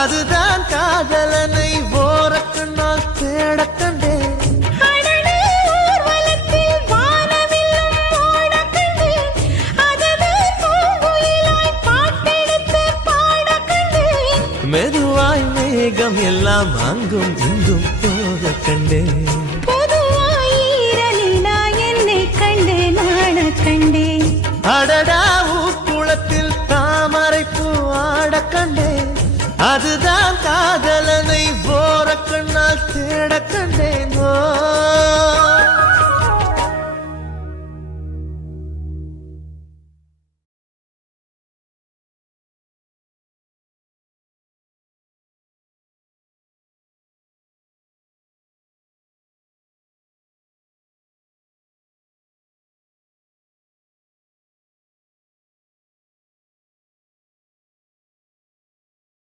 அதுதான் காதலனை ஓரக்கண்ணால் தேடக் கண்டேன். மெதுவாய் மேகம் எல்லாம் அங்கும் இங்கும் போக கண்டேன். என்னை கண்டே நாட கண்டேன். அடடா ஊக்குளத்தில் தாமரை பூ ஆட கண்டேன். அதுதான் காதலனை ஓரக்கண்ணால் தேடக் கண்டேன்.